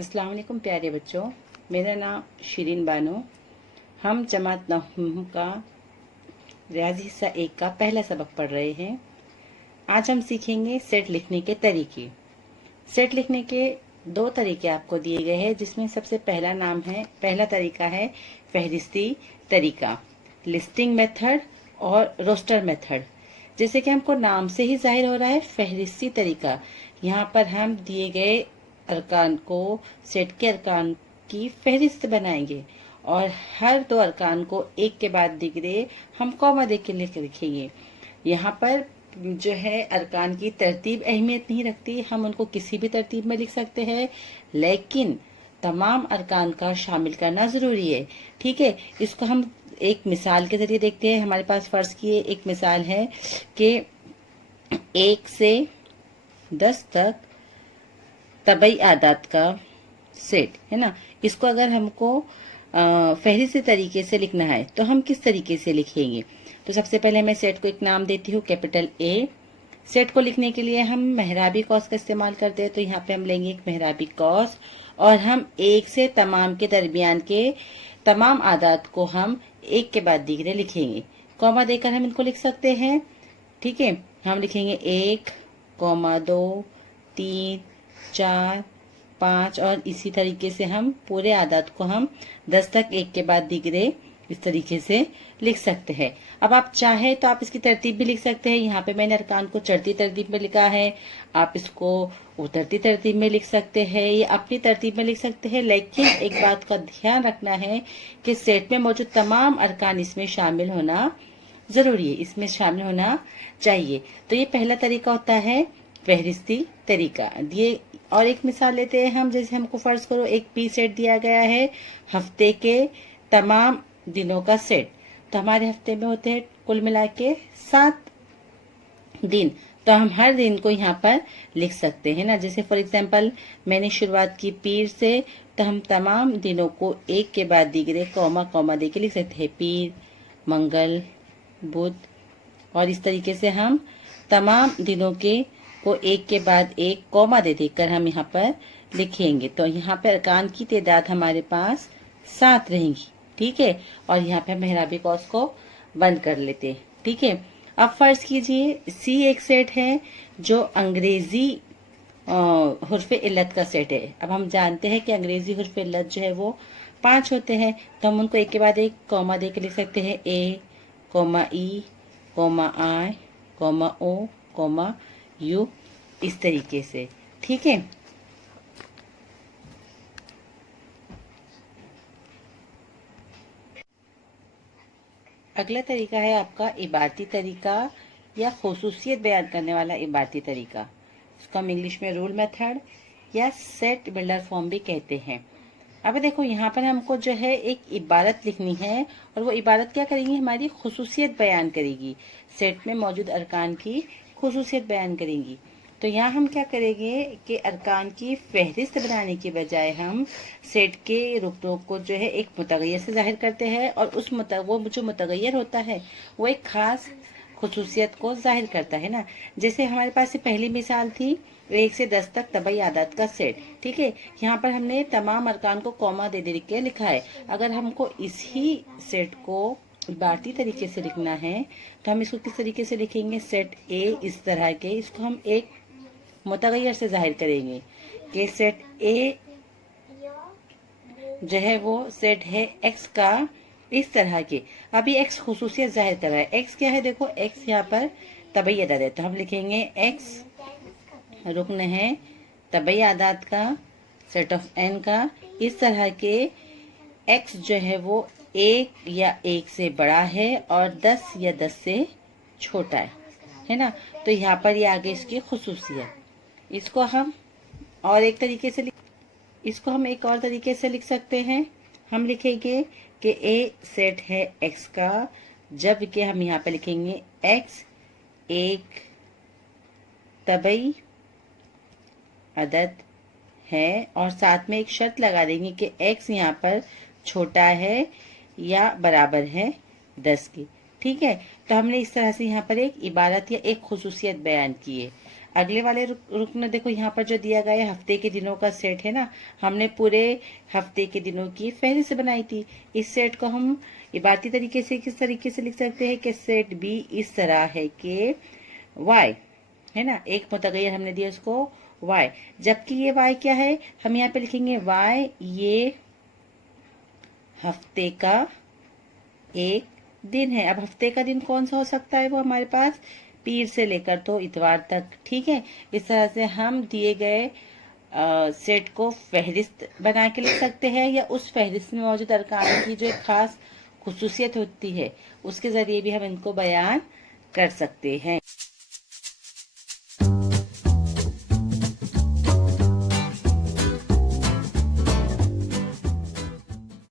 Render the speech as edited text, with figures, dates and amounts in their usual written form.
अस्सलाम वालेकुम प्यारे बच्चों, मेरा नाम शिरीन बानो। हम जमात नहूम का रियाजी हिस्सा 1 का पहला सबक पढ़ रहे हैं। आज हम सीखेंगे सेट लिखने के तरीके। सेट लिखने के 2 तरीके आपको दिए गए हैं, जिसमें सबसे पहला तरीका है फहरिस्ती तरीका, लिस्टिंग मेथड और रोस्टर मेथड। जैसे कि हमको नाम से ही जाहिर हो रहा है, फहरिस्ती तरीका। यहाँ पर हम दिए गए अरकान को, सेट के अरकान की फहरिस्त बनाएंगे और हर 2 अरकान को एक के बाद दिगरे हम कॉमा दे के लिखेंगे। यहाँ पर जो है अरकान की तरतीब अहमियत नहीं रखती, हम उनको किसी भी तरतीब में लिख सकते हैं, लेकिन तमाम अरकान का शामिल करना जरूरी है। ठीक है, इसको हम एक मिसाल के जरिए देखते हैं। हमारे पास फर्ज की एक मिसाल है कि 1 से 10 तक तबई आदात का सेट है ना। इसको अगर हमको फहरिस्ती तरीके से लिखना है तो हम किस तरीके से लिखेंगे? तो सबसे पहले मैं सेट को एक नाम देती हूँ, कैपिटल ए। सेट को लिखने के लिए हम मेहराबी कौस का इस्तेमाल करते हैं, तो यहाँ पे हम लेंगे एक मेहराबी कौस और हम 1 से तमाम के दरमियान के तमाम आदात को हम एक के बाद दीगरे लिखेंगे। कॉमा देकर हम इनको लिख सकते हैं। ठीक है, हम लिखेंगे 1, 2, 3, 4, 5 और इसी तरीके से हम पूरे आदात को हम 10 तक एक के बाद दिगरे इस तरीके से लिख सकते हैं। अब आप चाहे तो आप इसकी तरतीब भी लिख सकते हैं। यहाँ पे मैंने अरकान को चढ़ती तरतीब में लिखा है, आप इसको उतरती तरतीब में लिख सकते हैं या अपनी तरतीब में लिख सकते हैं। लेकिन एक बात का ध्यान रखना है कि सेट में मौजूद तमाम अरकान इसमें शामिल होना जरूरी है, इसमें शामिल होना चाहिए। तो ये पहला तरीका होता है फहरिस्ती तरीका। दिए और एक मिसाल लेते हैं हम। जैसे हमको फर्ज करो एक पी सेट दिया गया है, हफ्ते के तमाम दिनों का सेट। तो हमारे हफ्ते में होते हैं कुल मिला के 7 दिन, तो हम हर दिन को यहाँ पर लिख सकते हैं ना। जैसे फॉर एग्जाम्पल मैंने शुरुआत की पीर से, तो हम तमाम दिनों को एक के बाद दिगरे कॉमा कॉमा दे के लिख सकते हैं, पीर, मंगल, बुध, और इस तरीके से हम तमाम दिनों के को एक के बाद एक कॉमा दे देकर हम यहाँ पर लिखेंगे। तो यहाँ पे अरकान की तादाद हमारे पास 7 रहेंगी। ठीक है, और यहाँ पे मेहराबी कौस को बंद कर लेते हैं। ठीक है, अब फर्ज कीजिए सी एक सेट है जो अंग्रेजी हुर्फ इल्लत का सेट है। अब हम जानते हैं कि अंग्रेजी हुर्फ इल्लत जो है वो 5 होते हैं, तो हम उनको एक के बाद एक कॉमा दे के लिख सकते हैं, ए, ई, आई, ओ, यू, इस तरीके से। ठीक है, अगला तरीका है आपका इबारती तरीका या खुसूसियत बयान करने वाला इबारती तरीका। इसको हम इंग्लिश में रूल मेथड या सेट बिल्डर फॉर्म भी कहते हैं। अब देखो यहाँ पर हमको जो है एक इबारत लिखनी है और वो इबारत क्या करेगी, हमारी खुसूसियत बयान करेगी, सेट में मौजूद अरकान की खुसूसियत बयान करेंगी। तो यहाँ हम क्या करेंगे कि अरकान की फहरिस्त बनाने के बजाय हम सेट के रुकनों को जो है एक मुतगय्यर से जाहिर करते हैं, और वो जो मुतगय्यर होता है वो एक खास खुसूसियत को जाहिर करता है ना। जैसे हमारे पास पहली मिसाल थी 1 से 10 तक तबई आदात का सेट। ठीक है, यहाँ पर हमने तमाम अरकान को कॉमा दे दे के लिखा है। अगर हमको इसी सेट को इबारती तरीके से लिखना है तो हम इसको किस तरीके से लिखेंगे, सेट ए इस तरह के, इसको हम एक मुतगय्यर से जाहिर करेंगे कि सेट ए जो है वो सेट है एक्स का इस तरह के। अभी एक्स खुसूसियत जाहिर कर रहा है। एक्स क्या है, देखो एक्स यहाँ पर तबई आदात है, तो हम लिखेंगे एक्स रुकन है तबई आदात का, सेट ऑफ एन का, इस तरह के एक्स जो है वो 1 या 1 से बड़ा है और 10 या 10 से छोटा है ना। तो यहाँ पर ये आगे इसकी खुसूसियत। इसको हम और एक तरीके से इसको हम एक और तरीके से लिख सकते हैं। हम लिखेंगे कि ए सेट है एक्स का, जबकि हम यहाँ पे लिखेंगे एक्स एक तबई अदद है, और साथ में एक शर्त लगा देंगे कि एक्स यहाँ पर छोटा है या बराबर है 10 की। ठीक है, तो हमने इस तरह से यहाँ पर एक इबारत या एक खुसूसियत बयान की है। अगले वाले रुकन देखो, यहाँ पर जो दिया गया है हफ्ते के दिनों का सेट है ना, हमने पूरे हफ्ते के दिनों की फहरिस्त बनाई थी। इस सेट को हम इबारती तरीके से किस तरीके से लिख सकते हैं कि सेट बी इस तरह है कि वाई है ना, एक मुतगैर हमने दिया उसको वाई, जबकि ये वाई क्या है, हम यहाँ पे लिखेंगे वाई ये हफ्ते का एक दिन है। अब हफ्ते का दिन कौन सा हो सकता है, वो हमारे पास पीर से लेकर तो इतवार तक। ठीक है, इस तरह से हम दिए गए सेट को फहरिस्त बना के लिख सकते हैं, या उस फहरिस्त में मौजूद अरकान की जो एक खास खुसूसियत होती है उसके जरिए भी हम इनको बयान कर सकते हैं।